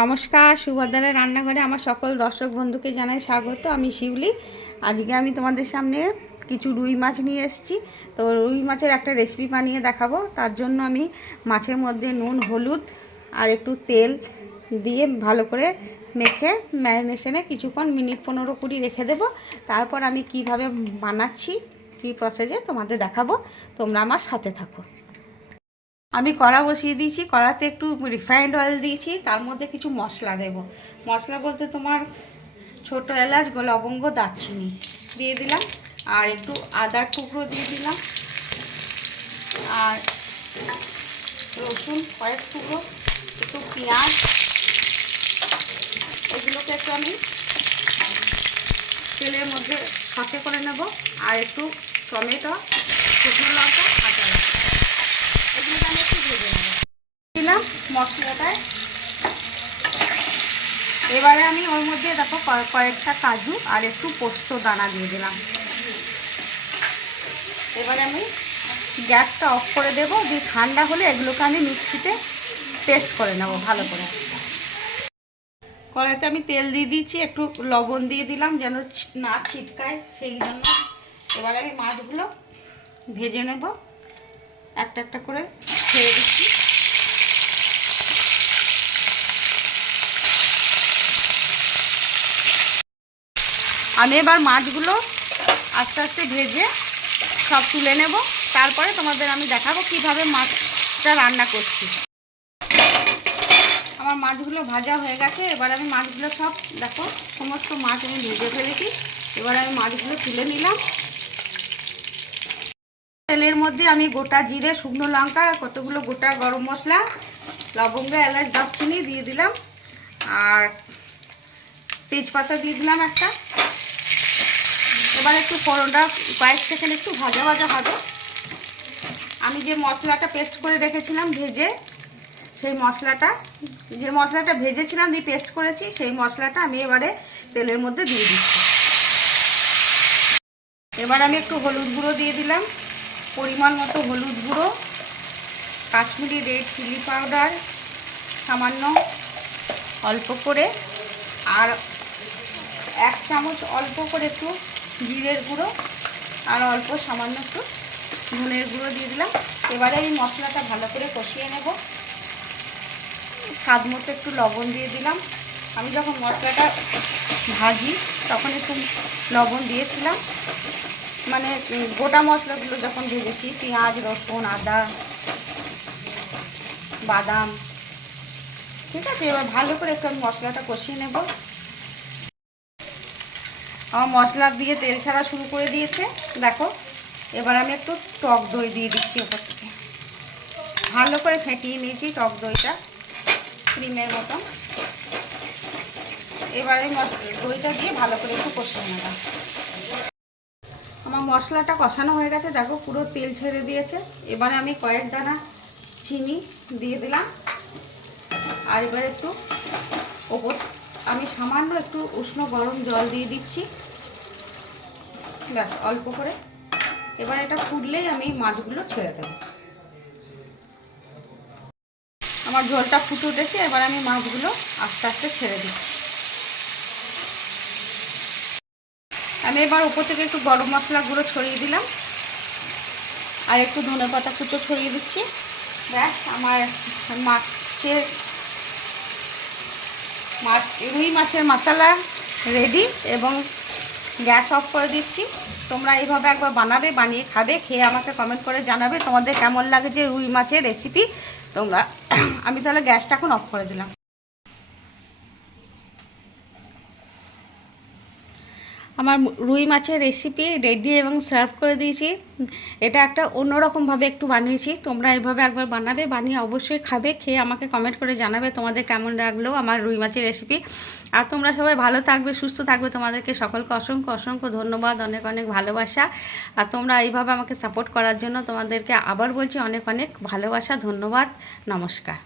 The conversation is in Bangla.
নমস্কার, সুভদ্রার রান্নাঘরে আমার সকল দর্শক বন্ধুকে জানাই স্বাগত। আমি শিউলি। আজকে আমি তোমাদের সামনে কিছু রুই মাছ নিয়ে এসেছি। তো রুই মাছের একটা রেসিপি বানিয়ে দেখাবো। তার জন্য আমি মাছের মধ্যে নুন, হলুদ আর একটু তেল দিয়ে ভালো করে মেখে ম্যারিনেশনে কিছুক্ষণ মিনিট 15-20 রেখে দেবো। তারপর আমি কিভাবে বানাচ্ছি, কী প্রসেসে তোমাদের দেখাবো। তোমরা আমার সাথে থাকো। আমি কড়া বসিয়ে দিয়েছি, কড়াতে একটু রিফাইন্ড অয়েল দিয়েছি, তার মধ্যে কিছু মশলা দেব। মশলা বলতে তোমার ছোট এলাচ, লবঙ্গ, দারচিনি দিয়ে দিলাম, আর একটু আদার টুকরো দিয়ে দিলাম, আর রসুন কয়েক টুকরো, একটু পেঁয়াজ, এগুলোকে একটু আমি তেলের মধ্যে সতে করে নেব, আর একটু টমেটো, শুকনো লঙ্কা, কাঁচা লঙ্কা, এগুলোকে আমি একটু ভেজে নেব। দিলাম মশলাটায়। এবারে আমি ওর মধ্যে দেখো কয়েকটা কাজু আর একটু পোস্ত দানা দিয়ে দিলাম। এবারে আমি গ্যাসটা অফ করে দেবো, দিয়ে ঠান্ডা হলে এগুলোকে আমি মিক্সিতে পেস্ট করে নেব ভালো করে। কড়াইতে আমি তেল দিয়ে দিয়েছি, একটু লবণ দিয়ে দিলাম যেন না ছিটকায়, সেই জন্য। এবারে আমি মাছগুলো ভেজে নেব, একটা একটা করে ছেড়ে দিচ্ছি। আমি এবার মাছগুলো আস্তে আস্তে ভেজে সব তুলে নেব, তারপরে তোমাদের আমি দেখাবো কিভাবে মাছটা রান্না করছি। আমার মাছগুলো ভাজা হয়ে গেছে। এবার আমি মাছগুলো সব দেখো, সমস্ত মাছ আমি ভেজে ফেলেছি। এবার আমি মাছগুলো তুলে নিলাম। তেলের মধ্যে আমি গোটা জিরে, শুকনো লঙ্কা, কতগুলো গোটা গরম মশলা, লবঙ্গ, এলাচ, দারচিনি দিয়ে দিলাম, আর তেজপাতা দিয়ে দিলাম একটা। এবার একটু ফোড়নটা কয়েক সেকেন্ড একটু ভাজা ভাজা হবে। আমি যে মশলাটা পেস্ট করে রেখেছিলাম ভেজে, সেই মশলাটা ভেজেছিলাম দিয়ে পেস্ট করেছি, সেই মশলাটা আমি এবারে তেলের মধ্যে দিয়ে দিচ্ছি। এবার আমি একটু হলুদ গুঁড়ো দিয়ে দিলাম, পরিমাণ মতো হলুদ গুঁড়ো, কাশ্মীরি রেড চিলি পাউডার সামান্য অল্প করে, আর 1 চামচ অল্প করে একটু জিরের গুঁড়ো, আর অল্প সামান্য একটু ধনের গুঁড়ো দিয়ে দিলাম। এবারে এই মশলাটা ভালো করে কষিয়ে নেব। স্বাদ মতো একটু লবণ দিয়ে দিলাম। আমি যখন মশলাটা ভাজি তখন একটু লবণ দিয়েছিলাম, মানে গোটা মশলাগুলো যখন ভেজেছি, পেঁয়াজ, রসুন, আদা, বাদাম। ঠিক আছে, এবার ভালো করে একটু মশলাটা কষিয়ে নেব। আমার মশলা দিয়ে তেল ছাড়া শুরু করে দিয়েছে দেখো। এবার আমি একটু টক দই দিয়ে দিচ্ছি ওপর থেকে। ভালো করে ফেটিয়ে নিয়েছি টক দইটা, ক্রিমের মতো। এবারে দইটা দিয়ে ভালো করে একটু কষিয়ে নেব। আমার মশলাটা কষানো হয়ে গেছে দেখো, পুরো তেল ছেড়ে দিয়েছে। এবারে আমি কয়েক দানা চিনি দিয়ে দিলাম, আর এবার একটু ওপর আমি সামান্য একটু উষ্ণ গরম জল দিয়ে দিচ্ছি, ব্যাস অল্প করে। এবার এটা ফুটলেই আমি মাছগুলো ছেড়ে দেব। আমার ঝোলটা ফুটে উঠেছে, এবার আমি মাছগুলো আস্তে আস্তে ছেড়ে দিচ্ছি। আমি এবার উপর থেকে একটু গরম মশলা গুঁড়ো ছড়িয়ে দিলাম, আর একটু ধনেপাতা কুচো ছড়িয়ে দিচ্ছি। ব্যাস আমার রুই মাছের মশলা রেডি, এবং গ্যাস অফ করে দিচ্ছি। তোমরা এইভাবে একবার বানাবে, বানিয়ে খাবে, খেয়ে আমাকে কমেন্ট করে জানাবে তোমাদের কেমন লাগে যে রুই মাছের রেসিপি তোমরা। আমি তাহলে গ্যাসটা এখন অফ করে দিলাম। আমার রুই মাছের রেসিপি রেডি এবং সার্ভ করে দিয়েছি। এটা একটা অন্যরকমভাবে একটু বানিয়েছি। তোমরা এভাবে একবার বানাবে, বানিয়ে অবশ্যই খাবে, খেয়ে আমাকে কমেন্ট করে জানাবে তোমাদের কেমন লাগলো আমার রুই মাছের রেসিপি। আর তোমরা সবাই ভালো থাকবে, সুস্থ থাকবে। তোমাদেরকে সকলকে অসংখ্য অসংখ্য ধন্যবাদ, অনেক অনেক ভালোবাসা। আর তোমরা এইভাবে আমাকে সাপোর্ট করার জন্য তোমাদেরকে আবার বলছি অনেক অনেক ভালোবাসা, ধন্যবাদ, নমস্কার।